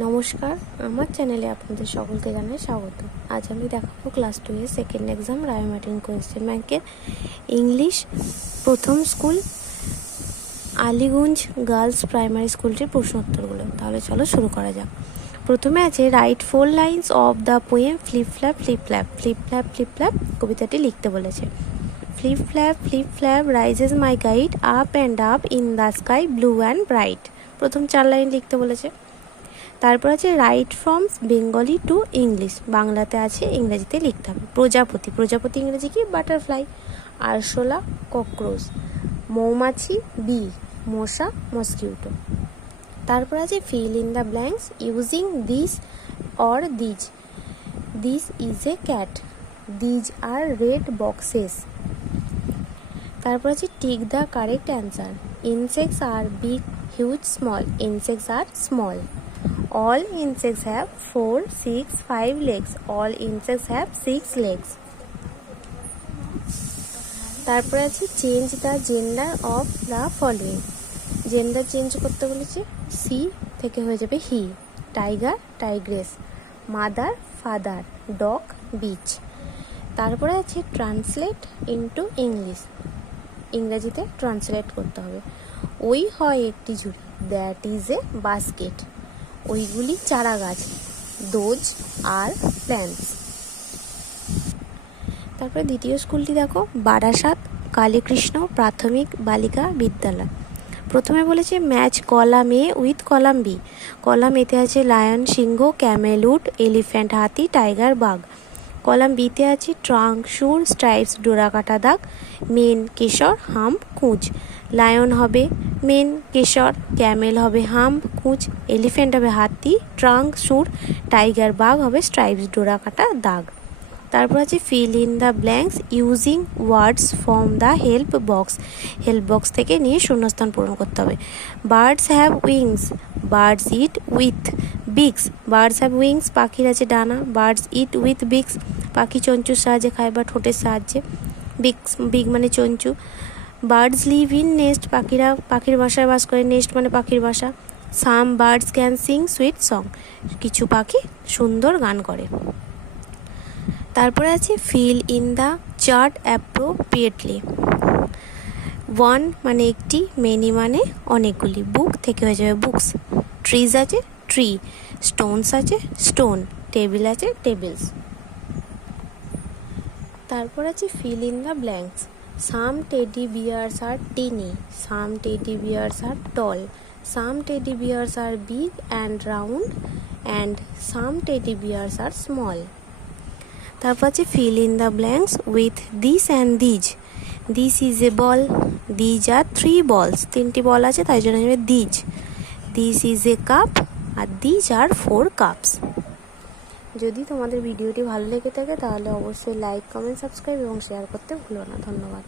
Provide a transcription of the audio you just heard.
নমস্কার, আমার চ্যানেলে আপনাদের সকলকে জানাই স্বাগত। আজ আমি দেখাবো ক্লাস 2 এর সেকেন্ড এক্সাম রায়মার্টিন কোয়েশ্চেন ব্যাংকের ইংলিশ প্রথম স্কুল আলিগঞ্জ গার্লস প্রাইমারি স্কুলটির প্রশ্নোত্তরগুলো। তাহলে চলো শুরু করা যাক। প্রথমে আছে write 4 lines of the poem flip flap flip flap. Flip flap flip flap কবিতাটি লিখতে বলেছে। Flip flap rises my kite up and up in the sky blue and bright. প্রথম 4 লাইন লিখতে বলেছে। তারপর আছে write from Bengali to English, বাংলাতে আছে ইংরেজিতে লিখতে হবে। প্রজাপতি ইংরেজি কি? বাটারফ্লাই। আরশোলা ককরোচ। মৌমাছি বি। মশা মসকিউটো। তারপর আছে fill in the blanks using this or these. This is A cat, these are red boxes. তারপর আছে tick the correct answer. Insects R big, huge, small. Insects R small. All insects have 4, 6, 5 legs. All insects have 6 legs. তারপরে আছে change the gender of the following. Gender change করতে বলেছে। She থেকে হয়ে যাবে he. Tiger tigress. Mother father. Dog bitch. তারপরে আছে translate into English, ইংরেজিতে ট্রান্সলেট করতে হবে। ওই হয় একটি ঝুড়ি, দ্যাট ইজ এ বাস্কেট। ওইগুলি চারা গাছ, দোজ আর প্ল্যান্টস। তারপরে দ্বিতীয় স্কুলটি দেখো, বারাসাত কালীকৃষ্ণ প্রাথমিক বালিকা বিদ্যালয়। প্রথমে বলেছে match column A with column B. Column এতে আছে লায়ন সিংহ, ক্যামেল উট, এলিফ্যান্ট হাতি, টাইগার বাঘ। কলাম বিতে আছে ট্রাঙ্ক সুর, স্ট্রাইপস ডোরাকাটা দাগ, মেন কেশর, হাম কুঁচ। লায়ন হবে মেন কেশর, ক্যামেল হবে হাম কুঁচ, এলিফ্যান্ট হবে হাতি ট্রাঙ্ক সুর, টাইগার বাঘ হবে স্ট্রাইপস ডোরাকাটা দাগ। তারপর আছে fill in the blanks using words from the help box. Help box থেকে নিয়ে শূন্যস্থান পূরণ করতে হবে। Birds have wings, birds it with Biggs. Birds have wings, পাখির আছে ডানা। বার্ডস ইট উইথ বিগস, পাখি চঞ্চুর সাহায্যে খায় বা ঠোঁটের সাহায্যে। বিগস বিগ মানে চঞ্চু। বার্ডস লিভ ইন নেস্ট, পাখিরা পাখির বাসায় বাস করে। নেস্ট মানে পাখির বাসা। Some birds can sing sweet song, কিছু পাখি সুন্দর গান করে। তারপরে আছে fill in the chart appropriately. One মানে একটি, মেনি মানে অনেকগুলি। বুক থেকে হয়ে যাবে বুকস। ট্রিজ আছে ট্রি, স্টোনস আছে স্টোন, টেবিল আছে টেবিলস। তারপর আছে fill in the blanks. Some teddy bears are tiny, some teddy bears R tall, some teddy bears are big and round, and some teddy bears are small. তারপর আছে fill in the blanks with this and these. This is a ball, these are 3 balls, 3টি ball আছে তাই জন্য হবে these. This is a cup আর these are 4 cups। যদি তোমাদের ভিডিওটি ভালো লেগে থাকে তাহলে অবশ্যই লাইক কমেন্ট সাবস্ক্রাইব এবং শেয়ার করতে ভুলো না। ধন্যবাদ।